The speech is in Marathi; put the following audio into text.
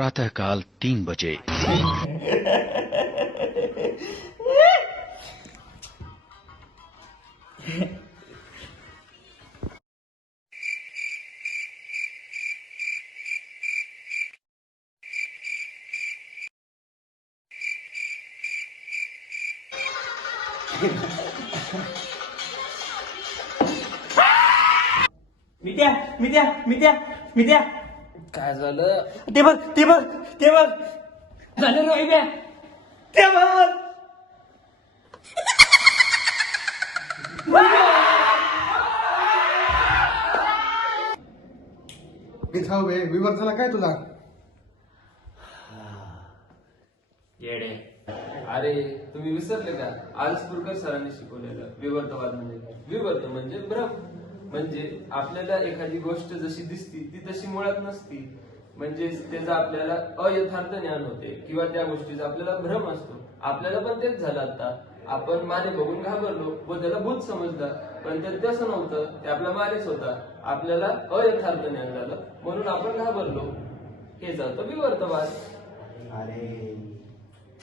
प्रातःकाल 3 बजे। मित्या मित्या मित्या मित्या काय झालं? ते बघ ते बघ ते बघ झालं रोहिब्या. ते बघ विवर झाला काय तुला? येडे. अरे तुम्ही विसरले का? आज पुरकर सरांनी शिकवलेलं विवर्तवाद म्हणजे काय? विवर्त म्हणजे भ्रम. म्हणजे आपल्याला एखादी गोष्ट जशी दिसती ती तशी मुळात नसती. म्हणजे त्याचं आपल्याला अयथार्थ ज्ञान होते किंवा त्या गोष्टीचा आपल्याला भ्रम असतो. आपल्याला पण तेच झालं आता. आपण माने बघून घाबरलो व त्याला भूत समजलं, पण ते तसं नव्हतं. ते आपला मानेच होता. आपल्याला अयथार्थ ज्ञान झालं म्हणून आपण घाबरलो. हे जातं विवर्तवाद. अरे